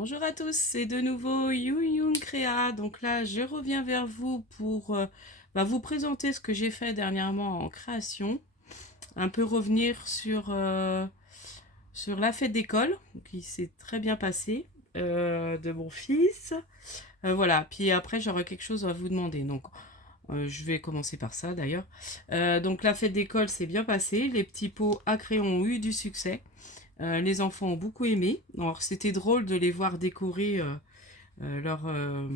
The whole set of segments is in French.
Bonjour à tous, c'est de nouveau Youn Créa. Donc là, je reviens vers vous pour vous présenter ce que j'ai fait dernièrement en création. Un peu revenir sur la fête d'école, qui s'est très bien passée, de mon fils. Voilà, puis après, j'aurai quelque chose à vous demander. Donc, je vais commencer par ça d'ailleurs. Donc la fête d'école s'est bien passée. Les petits pots à crayon ont eu du succès. Les enfants ont beaucoup aimé. Alors c'était drôle de les voir décorer euh, leur, euh,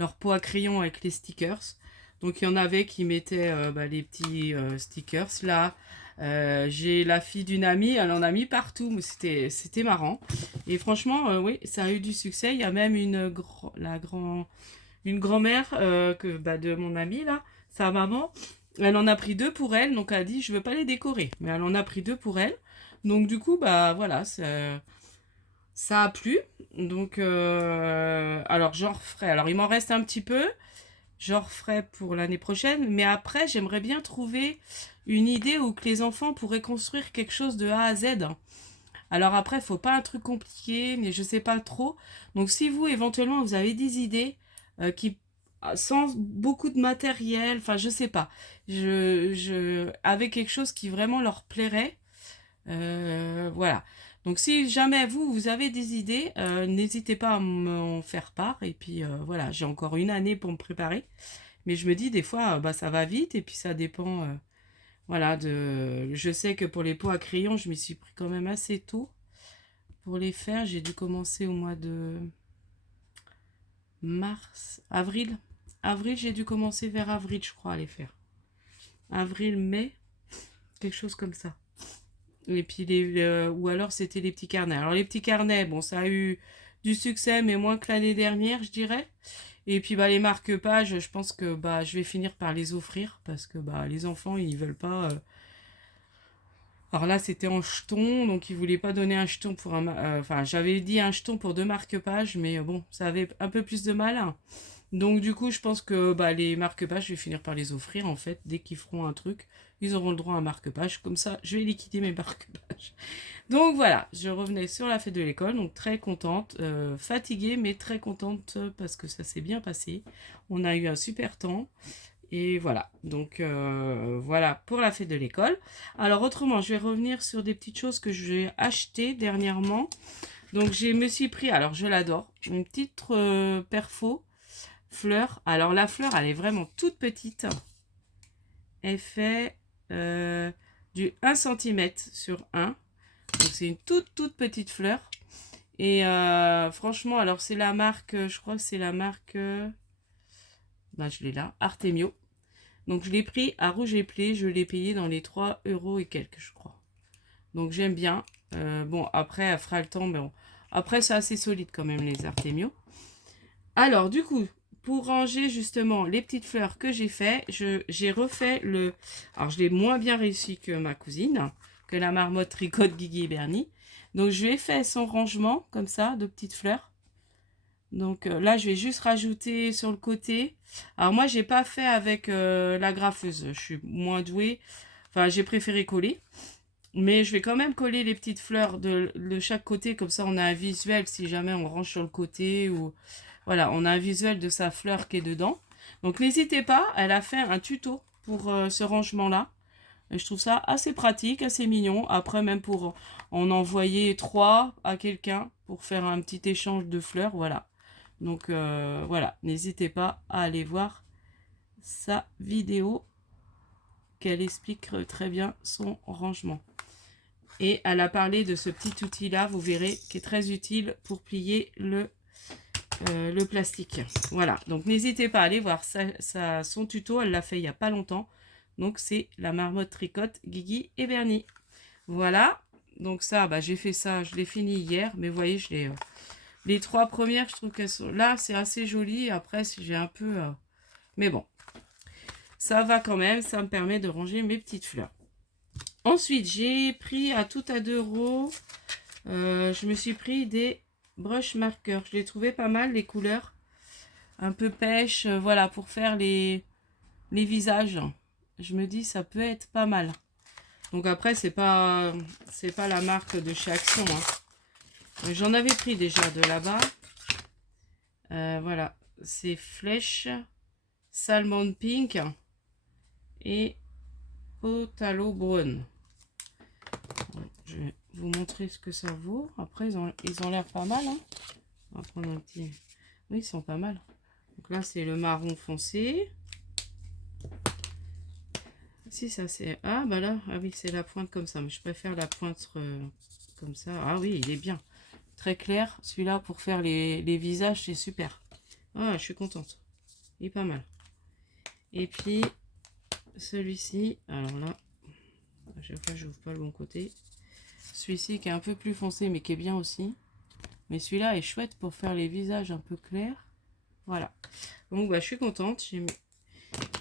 leur pot à crayon avec les stickers. Donc il y en avait qui mettaient les petits stickers. Là, j'ai la fille d'une amie, elle en a mis partout, mais c'était marrant. Et franchement, oui, ça a eu du succès. Il y a même une grand-mère de mon amie, là, sa maman. Elle en a pris deux pour elle, donc elle a dit je veux pas les décorer, mais elle en a pris deux pour elle. Donc du coup, bah voilà, ça a plu. Donc, alors j'en referai. Alors il m'en reste un petit peu. J'en referai pour l'année prochaine. Mais après, j'aimerais bien trouver une idée où que les enfants pourraient construire quelque chose de A à Z. Alors après, il faut pas un truc compliqué, mais je sais pas trop. Donc si vous, éventuellement, vous avez des idées qui sans beaucoup de matériel, enfin je sais pas, avec quelque chose qui vraiment leur plairait, voilà. Donc si jamais vous avez des idées, n'hésitez pas à m'en faire part. Et puis voilà, j'ai encore une année pour me préparer. Mais je me dis des fois, ça va vite et puis ça dépend. Voilà, je sais que pour les pots à crayon, je m'y suis pris quand même assez tôt. Pour les faire, j'ai dû commencer au mois de mars, avril. Avril, j'ai dû commencer vers avril, je crois, à les faire. Avril, mai, quelque chose comme ça. Et puis ou alors c'était les petits carnets. Alors les petits carnets, bon, ça a eu du succès, mais moins que l'année dernière, je dirais. Et puis les marque-pages, je pense que je vais finir par les offrir parce que les enfants, ils veulent pas. Alors là, c'était en jeton, donc ils voulaient pas donner un jeton pour enfin, j'avais dit un jeton pour deux marque-pages, mais bon, ça avait un peu plus de mal, hein. Donc du coup, je pense que les marque-pages, je vais finir par les offrir en fait. Dès qu'ils feront un truc, ils auront le droit à un marque-page. Comme ça, je vais liquider mes marque-pages. Donc voilà, je revenais sur la fête de l'école, donc très contente, fatiguée mais très contente parce que ça s'est bien passé. On a eu un super temps et voilà. Donc voilà pour la fête de l'école. Alors autrement, je vais revenir sur des petites choses que j'ai achetées dernièrement. Donc je me suis pris, alors je l'adore, une petite perfo fleur. Alors la fleur, elle est vraiment toute petite. Elle fait du 1 cm sur 1. Donc c'est une toute petite fleur. Et franchement, alors c'est la marque, je crois que c'est la marque, je l'ai là, Artemio. Donc je l'ai pris à Rouge et Play, je l'ai payé dans les 3 euros et quelques, je crois. Donc j'aime bien. Bon, après, elle fera le temps, mais bon. Après, c'est assez solide quand même, les Artemio. Alors, du coup, pour ranger justement les petites fleurs que j'ai fait, j'ai refait le... Alors, je l'ai moins bien réussi que ma cousine, que la marmotte tricote Guigui et Bernie. Donc, je lui ai fait son rangement, comme ça, de petites fleurs. Donc là, je vais juste rajouter sur le côté. Alors moi, j'ai pas fait avec la graffeuse. Je suis moins douée. Enfin, j'ai préféré coller. Mais je vais quand même coller les petites fleurs de chaque côté. Comme ça, on a un visuel si jamais on range sur le côté. Ou voilà, on a un visuel de sa fleur qui est dedans. Donc n'hésitez pas, elle a fait un tuto pour ce rangement-là. Et je trouve ça assez pratique, assez mignon. Après, même pour en envoyer 3 à quelqu'un pour faire un petit échange de fleurs, voilà. Donc voilà, n'hésitez pas à aller voir sa vidéo qu'elle explique très bien son rangement. Et elle a parlé de ce petit outil-là, vous verrez, qui est très utile pour plier le plastique. Voilà, donc n'hésitez pas à aller voir son tuto, elle l'a fait il n'y a pas longtemps. Donc c'est la marmotte tricote Guigui et Bernie. Voilà, donc ça, j'ai fait ça, je l'ai fini hier, mais vous voyez, les 3 premières, je trouve qu'elles sont... Là, c'est assez joli, après, si j'ai un peu... Mais bon, ça va quand même, ça me permet de ranger mes petites fleurs. Ensuite, j'ai pris à tout à 2 euros, je me suis pris des brush marqueurs. Je les trouvais pas mal, les couleurs. Un peu pêche, voilà, pour faire les visages. Je me dis, ça peut être pas mal. Donc après, c'est pas la marque de chez Action, hein. J'en avais pris déjà de là-bas. Voilà, c'est Flèche, Salmon Pink et Potalo Brun. Je vais vous montrer ce que ça vaut. Après, ils ont l'air pas mal. Hein. On va prendre un petit... Oui, ils sont pas mal. Donc là, c'est le marron foncé. Si, ça c'est... Ah, bah là, ah oui, c'est la pointe comme ça. Mais je préfère la pointe comme ça. Ah oui, il est bien. Très clair. Celui-là, pour faire les visages, c'est super. Ah, je suis contente. Il est pas mal. Et puis, celui-ci, alors là, à chaque fois, je n'ouvre pas le bon côté. Celui-ci qui est un peu plus foncé, mais qui est bien aussi. Mais celui-là est chouette pour faire les visages un peu clairs. Voilà. Donc, bah, je suis contente.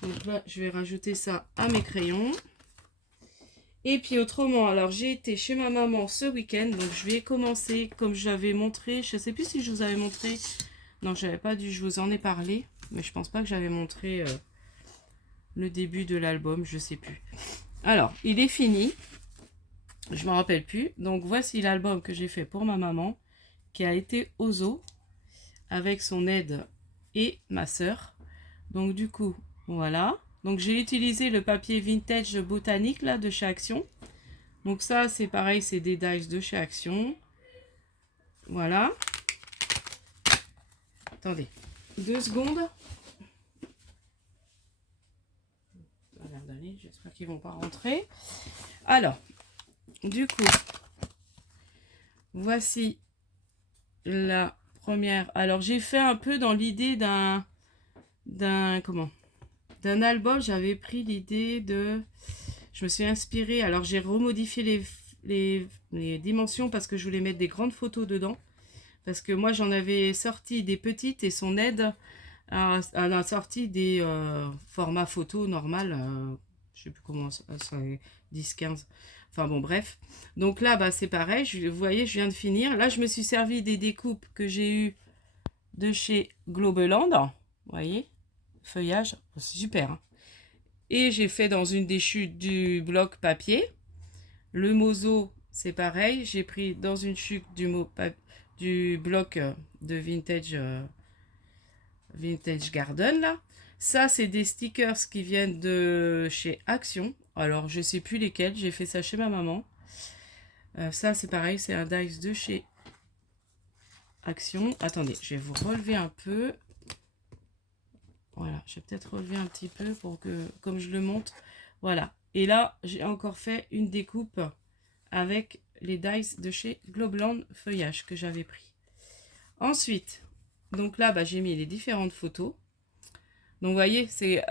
Donc là, je vais rajouter ça à mes crayons. Et puis autrement, alors j'ai été chez ma maman ce week-end. Donc je vais commencer comme j'avais montré. Je ne sais plus si je vous avais montré. Non, j'avais pas dû. Je vous en ai parlé. Mais je pense pas que j'avais montré le début de l'album. Je sais plus. Alors, il est fini. Je me rappelle plus. Donc voici l'album que j'ai fait pour ma maman. Qui a été au zoo. Avec son aide et ma soeur. Donc du coup, voilà. Donc j'ai utilisé le papier vintage botanique là de chez Action. Donc ça c'est pareil, c'est des dies de chez Action. Voilà. Attendez, 2 secondes. J'espère qu'ils vont pas rentrer. Alors, du coup, voici la première. Alors j'ai fait un peu dans l'idée d'un album. J'avais pris l'idée de... Je me suis inspirée. Alors j'ai remodifié les dimensions parce que je voulais mettre des grandes photos dedans. Parce que moi j'en avais sorti des petites et son aide a sorti des formats photos normal. Je sais plus comment ça 10-15. Enfin bon bref. Donc là bah, c'est pareil. Vous voyez je viens de finir. Là je me suis servi des découpes que j'ai eues de chez Globeland. Vous voyez. Feuillage. C'est super. Hein. Et j'ai fait dans une des chutes du bloc papier. Le mozo, c'est pareil. J'ai pris dans une chute du bloc de Vintage Garden. Là. Ça, c'est des stickers qui viennent de chez Action. Alors, je sais plus lesquels. J'ai fait ça chez ma maman. Ça, c'est pareil. C'est un dice de chez Action. Attendez, je vais vous relever un peu. Voilà, je vais peut-être relever un petit peu pour que, comme je le monte, voilà. Et là, j'ai encore fait une découpe avec les dice de chez Globeland Feuillage que j'avais pris. Ensuite, donc là, bah, j'ai mis les différentes photos. Donc, vous voyez, c'est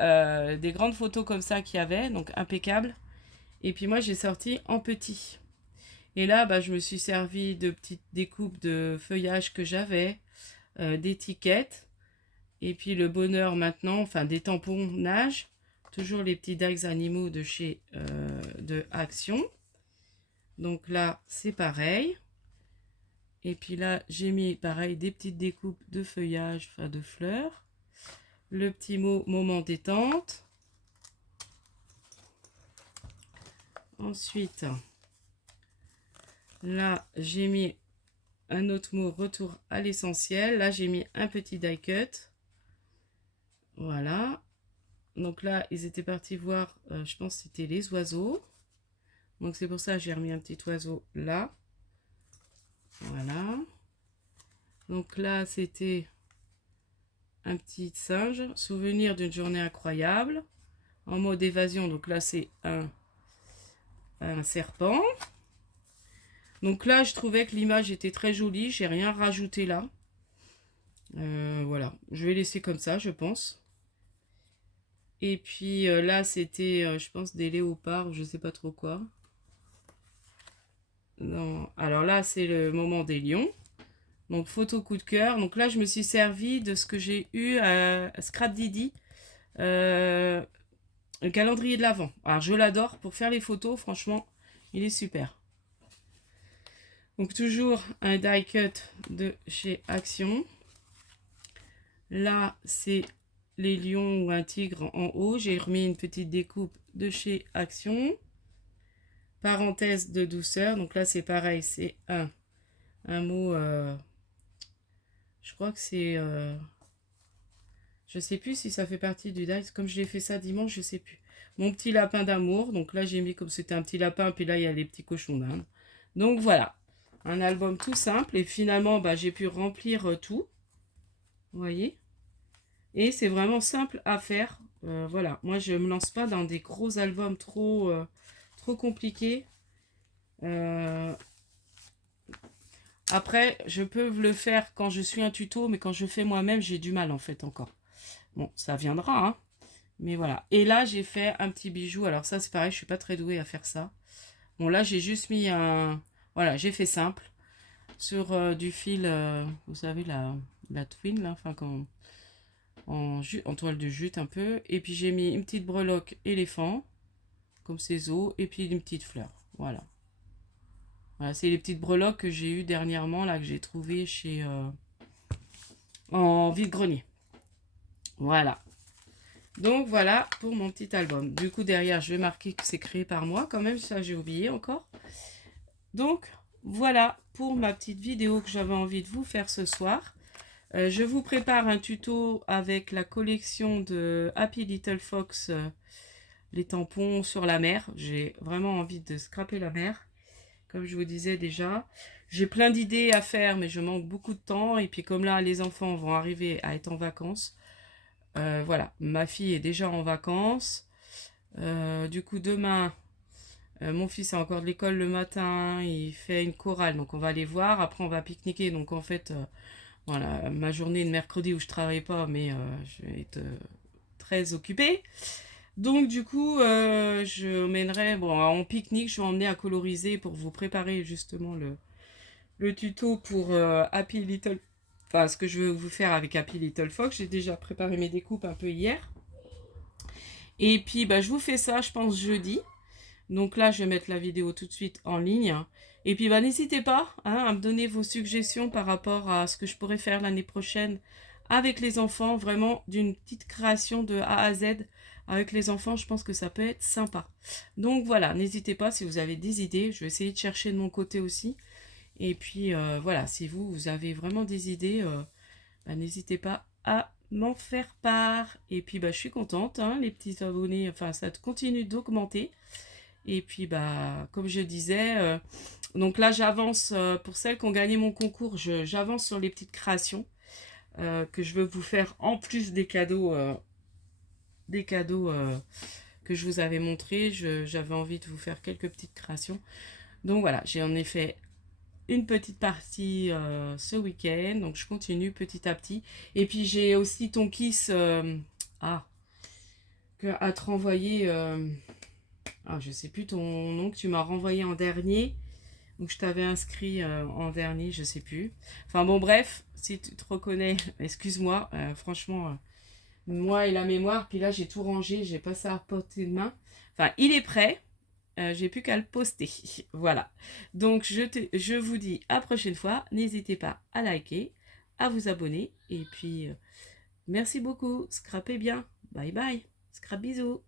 des grandes photos comme ça qu'il y avait, donc impeccable. Et puis moi, j'ai sorti en petit. Et là, bah, je me suis servi de petites découpes de feuillage que j'avais, d'étiquettes. Et puis le bonheur maintenant, enfin des tampons nage. Toujours les petits dagues animaux de chez de Action. Donc là, c'est pareil. Et puis là, j'ai mis pareil des petites découpes de feuillage, enfin de fleurs. Le petit mot moment détente. Ensuite, là, j'ai mis un autre mot retour à l'essentiel. Là, j'ai mis un petit die cut. Voilà. Donc là, ils étaient partis voir, je pense que c'était les oiseaux. Donc c'est pour ça que j'ai remis un petit oiseau là. Voilà. Donc là, c'était un petit singe. Souvenir d'une journée incroyable. En mode évasion, donc là, c'est un serpent. Donc là, je trouvais que l'image était très jolie. J'ai rien rajouté là. Voilà. Je vais laisser comme ça, je pense. Et puis là, c'était, je pense, des léopards, je sais pas trop quoi. Non. Alors là, c'est le moment des lions. Donc, photo coup de cœur. Donc là, je me suis servi de ce que j'ai eu à Scrap Didi. Le calendrier de l'Avent. Alors, je l'adore. Pour faire les photos, franchement, il est super. Donc, toujours un die cut de chez Action. Là, c'est les lions ou un tigre en haut. J'ai remis une petite découpe de chez Action. Parenthèse de douceur. Donc là, c'est pareil. C'est un un mot, je crois que c'est, je sais plus si ça fait partie du Dice, comme je l'ai fait ça dimanche, je sais plus. Mon petit lapin d'amour, donc là j'ai mis comme c'était un petit lapin, puis là il y a les petits cochons d'Inde. Donc voilà, un album tout simple, et finalement bah, j'ai pu remplir tout, vous voyez. Et c'est vraiment simple à faire. Voilà, moi je me lance pas dans des gros albums trop compliqués. Euh, Après, je peux le faire quand je suis un tuto, mais quand je fais moi-même, j'ai du mal en fait encore. Bon, ça viendra, hein. Mais voilà. Et là, j'ai fait un petit bijou. Alors ça, c'est pareil, je suis pas très douée à faire ça. Bon, là, j'ai juste mis un... Voilà, j'ai fait simple. Sur du fil, vous savez, la twine, là, enfin, en toile de jute un peu. Et puis, j'ai mis une petite breloque éléphant, comme ces os, et puis une petite fleur. Voilà. Voilà, c'est les petites breloques que j'ai eues dernièrement, là, que j'ai trouvées chez... en vide-grenier. Voilà. Donc voilà pour mon petit album. Du coup derrière je vais marquer que c'est créé par moi quand même, ça j'ai oublié encore. Donc voilà pour ma petite vidéo que j'avais envie de vous faire ce soir. Je vous prépare un tuto avec la collection de Happy Little Fox, les tampons sur la mer. J'ai vraiment envie de scraper la mer, comme je vous disais déjà. J'ai plein d'idées à faire mais je manque beaucoup de temps. Et puis comme là les enfants vont arriver à être en vacances. Voilà, ma fille est déjà en vacances. Du coup, demain, mon fils a encore de l'école le matin. Il fait une chorale, donc on va aller voir. Après, on va pique-niquer. Donc, en fait, voilà, ma journée de mercredi où je travaille pas, mais je vais être très occupée. Donc, du coup, je mènerai, bon, en pique-nique, je vais emmener à coloriser pour vous préparer justement le tuto pour Happy Little. Enfin, ce que je veux vous faire avec Happy Little Fox. J'ai déjà préparé mes découpes un peu hier. Et puis, bah, je vous fais ça, je pense, jeudi. Donc là, je vais mettre la vidéo tout de suite en ligne. Et puis, bah, n'hésitez pas hein, à me donner vos suggestions par rapport à ce que je pourrais faire l'année prochaine avec les enfants. Vraiment, d'une petite création de A à Z avec les enfants, je pense que ça peut être sympa. Donc voilà, n'hésitez pas si vous avez des idées. Je vais essayer de chercher de mon côté aussi. Et puis, voilà, si vous avez vraiment des idées, bah, n'hésitez pas à m'en faire part. Et puis bah, je suis contente, hein, les petits abonnés, enfin ça continue d'augmenter. Et puis bah comme je disais, donc là j'avance pour celles qui ont gagné mon concours, j'avance sur les petites créations que je veux vous faire en plus des cadeaux que je vous avais montrés. J'avais envie de vous faire quelques petites créations. Donc voilà, j'ai en effet une petite partie ce week-end. Donc je continue petit à petit. Et puis j'ai aussi ton kiss à te renvoyer. Je sais plus ton nom que tu m'as renvoyé en dernier. Donc je t'avais inscrit en dernier, je sais plus. Enfin bon bref, si tu te reconnais, excuse-moi. Franchement, moi et la mémoire. Puis là j'ai tout rangé, j'ai pas ça à portée de main. Enfin il est prêt. J'ai plus qu'à le poster. Voilà. Donc, je vous dis à la prochaine fois. N'hésitez pas à liker, à vous abonner. Et puis, merci beaucoup. Scrapez bien. Bye bye. Scrap bisous.